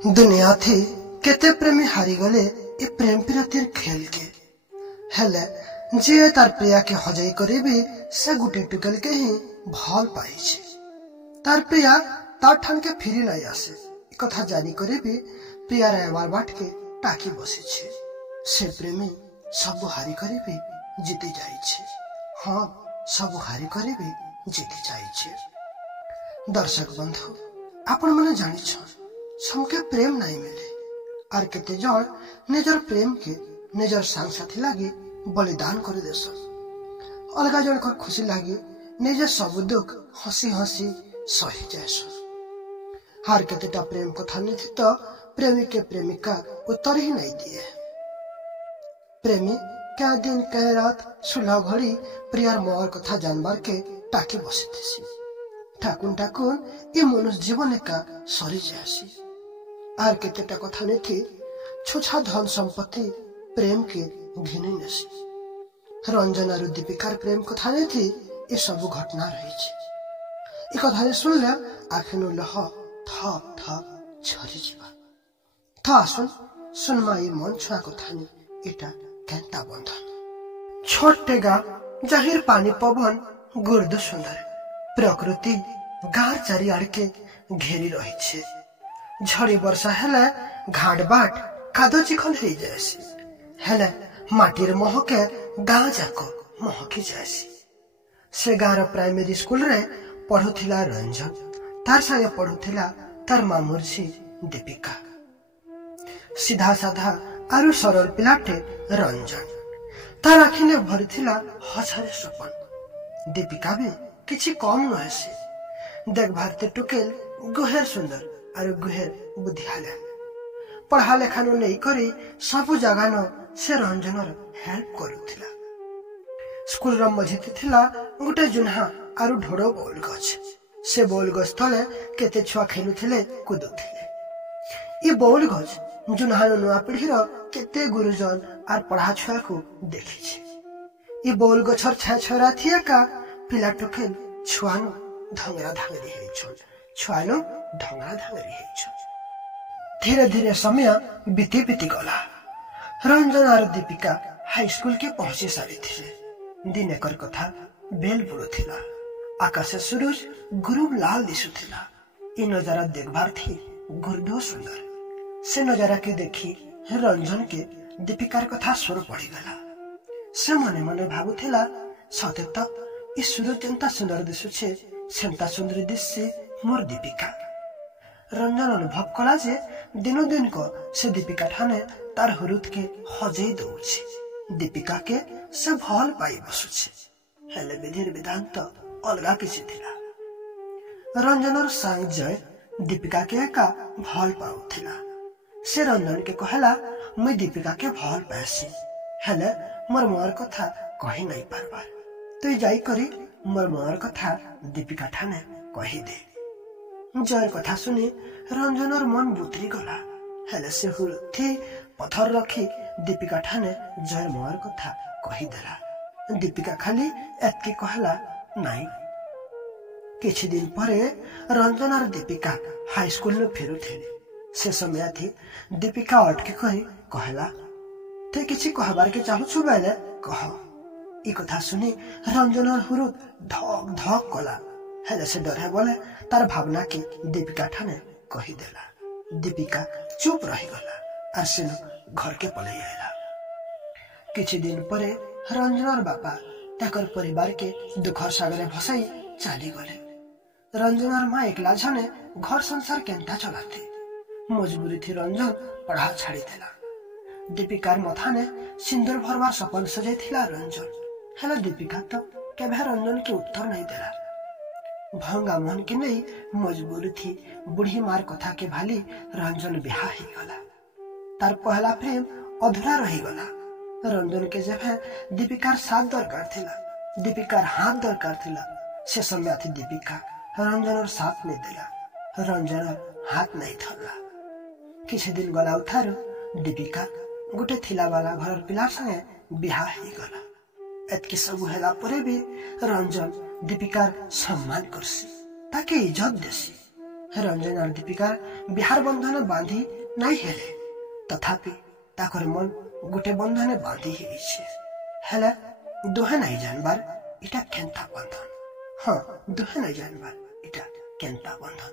दुनिया थी केते प्रेमी हारीगले ए प्रेम प्रीतिर खेल के हेले जे तार प्रिया के हजई करे भी से गुटे टुकल के ही भल पाई छे। तार प्रिया तार ठान के फिरी नहीं आसे कथा जानी करे भी प्रिया रहवार बाट के टाकी बसी छे। से प्रेमी सब हारी करे भी जीती जाई छे। हाँ, सब हारी करे भी जीती जाई छे। दर्शक बंधु आपण माने जानी छ सबके प्रेम नहीं मिले और केते जण निजर प्रेम के निजर संग साथी लागी बलिदान कर देस। अलगा जन को खुशी लागी निजे सब दुख हसी हसी सही जाएस। हार केतेटा प्रेम कथा नहीं तो प्रेमी के प्रेमिका उत्तर ही नहीं दिए। प्रेमी क्या दिन क्या रात सुलह घड़ी प्रियार मोर कथा जानबार के टाकी बसी थी। ठाकुन ठाकुन ये मनुष्य जीवन का सरी जासी आर केतेटा कथा नहीं थी छुछा धन संपत्ति प्रेम के घिनी नसी। रंजन और दीपिकार प्रेम कथा नहीं थी ये सब घटना रही छे। एक कथा सुनले आखिनु लह थप थप झरी जीवा था सुन सुनमा ये मन छुआ कथा नहीं एटा केंता बंधन छोटेगा जाहिर पानी पवन गुर्द सुंदर प्रकृति गार चारिआड़ के घेरी रही छे। झड़ी वर्षा हेले घाट बाट कादो चिखल हो जाएसी हेले माटीर महके गाँ जाक महकी जाएसी। से गाँर प्राइमरी स्कूल रे पढ़ुथिला रंजन तार संगे पढ़ुथिला तार मामुर्सी दीपिका। सीधा साधा आरु सरल पिलाटे रंजन तार आखिने भरिथिला हजारे सपन। दीपिका भी किछि कम नहेसी देख भारते टुकेल गुहेर सुंदर और गुहेर बुद्धिहाले पढ़ा लेखा नहीं करी सब जगह न से रंजनर हेल्प करुथिला। स्कूल र मझिते थिला गुटे जुन्हा आरु ढोड़ो बौल गछ। से बौल गछ तले केते छुआ खेलुथिले कुदुथिले। ई बौल गछ जुन्हा नुआ पीढ़ीर केते गुरुजन आर पढ़ा छुआ को देखी छे। ई बौल गछर छा छोरा थिया का पिला टुकेल छुआनो धंगरा धांगरी हेछन छुआनो धंगरा धांगरी हेछन। धीरे धीरे समय बीती बीती गला। रंजन और दीपिका हाई स्कूल के पहुंची सारी थे। दिन एकर कथा बेल बुड़ो थिला। आकाश सूरज गुरुब लाल दिसुथिला। ई नजारा देखबार थी गुर्दो सुंदर। से नजारा के देखी रंजन के दीपिकार कथा स्वर पड़ी गला। से मने मने भाबुथिला सते तक ई सूरज जेंता सुंदर दिसुछे सेंता सुंदर दिससे मोर दीपिका। रंजन अनुभव कला जे दिनो दिन को से दीपिका ठाने तार हुरुत के हजई दउछे। दीपिका के से भल पाई बसुछे हेले विधिर विधान तो अलगा किछि थिला। रंजनर संग जय दीपिका के का भल पाउथिला। से रंजन के कहला मैं दीपिका के भल पासी हेले मोर मोर कथा कहि नहीं पारबार तो जाई करी मोर मोर कथा दीपिका ठाने कहि दे। जयर कथा सुनी रंजनर मन बुतरी गला हेले से हुरुथी पथर रखी दीपिका ठाने जयर मोर कथा कहि देला। दीपिका खाली एतकी कहला नहीं। किछि दिन परे रंजन और दीपिका हाई स्कूल में फेरुथिले। से समय थी दीपिका अटके कही कहला ते किछि कहबार के चाहछु बेले कह। ई कथा सुनी रंजनर हुरुत धक धक कला हेले से डरे बोले तार भावना के दीपिका ठाने कही देला। दीपिका चुप रही गला और से घर के पले आयला। किछि दिन परे रंजनर बापा ताकर परिवार के दुखर सागरे भसाई चाली गले। रंजनर माँ एकला जने घर संसार केंता चलाते मजबूरी थी रंजन पढ़ा छाड़ी देला। दीपिकार मथाने सिंदूर भरवार सपन सजाई थिला रंजन हेला दीपिका तो केभे रंजन के उत्तर नहीं देला। भंगा मन के नहीं मजबूरी थी बुढ़ी मार कथा के भाली रंजन बिहा ही गला। तार पहला प्रेम अधूरा रही गला। रंजन के जब दीपिकार साथ दरकार थिला दीपिकार हाथ दरकार थिला से समय थी दीपिका रंजन साथ नहीं देला। रंजन हाथ नहीं धरला। किछि दिन गला उठार दीपिका गोटे थिला वाला घर पिला संगे बिहा ही गला। एतकी सब हेला परे भी रंजन दीपिकार सम्मान करसी ताके इज्जत देसी। रंजन और दीपिका बिहार बंधन बांधी नहीं हेले तथापि ताकर मन गोटे बंधन बांधी हेले दुहे नहीं जानबार इटा केंता बंधन। हाँ दुहे नहीं जानबार इटा केंता बंधन।